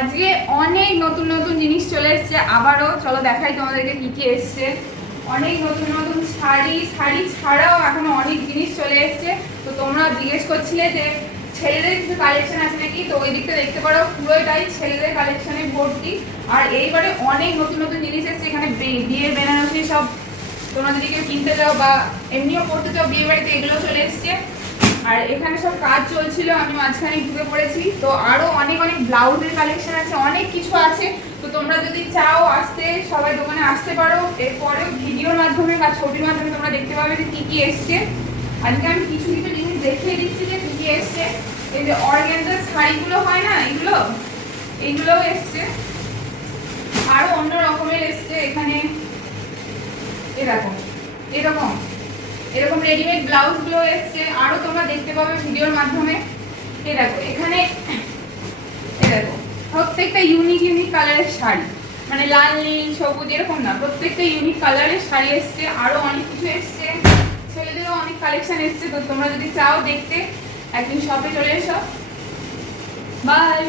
আজকে অনেক নতুন নতুন জিনিস চলে এসছে, আবারও চলো দেখাই তোমাদেরকে কি কি এসছে। অনেক নতুন নতুন শাড়ি ছাড়াও এখনো অনেক জিনিস চলে এসছে। তো তোমরা জিজ্ঞেস করছিলে যে ছেলেদের কিছু কালেকশন আছে নাকি, তো ওই দিকটা দেখতে পারো, পুরোটাই ছেলেদের কালেকশনে ভর্তি। আর এইবারে অনেক নতুন নতুন জিনিস এসছে, এখানে বিয়ের বেনারসি সব তোমরা যদি কেউ কিনতে চাও বা এমনিও পড়তে চাও বিয়ে বাড়িতে, এগুলো চলে এসছে। আর এখানে সব কাজ চলছিল, আমি মাঝখানে ঢুকে পড়েছি। তো আরো অনেক অনেক ব্লাউজের কালেকশন আছে, অনেক কিছু আছে। তো তোমরা যদি চাও আসতে, সবাই দোকানে আসতে পারো। এরপরেও ভিডিওর মাধ্যমে বা ছবির মাধ্যমে তোমরা দেখতে পাবে যে কি কি এসছে। আজকে আমি কিছু কিছু জিনিস দেখিয়ে দিচ্ছি যে কি কি এসছে। এই যে অর্গানজার শাড়িগুলো হয় না, এইগুলোও এসছে। আরো অন্য রকমের এসছে এখানে। এরকম রেডিমেড ব্লাউজ গুলো এসছে, আরো তোমরা দেখতে পাবে ভিডিওর মাধ্যমে। এখানে প্রত্যেকটা ইউনিক কালারের শাড়ি, মানে লাল নীল সবুজ এরকম না, প্রত্যেকটা ইউনিক কালারের শাড়ি এসছে। আরো অনেক কিছু এসছে, ছেলেদেরও অনেক কালেকশন এসছে। তো তোমরা যদি চাও দেখতে, একদিন শপে চলে এসো। বাই।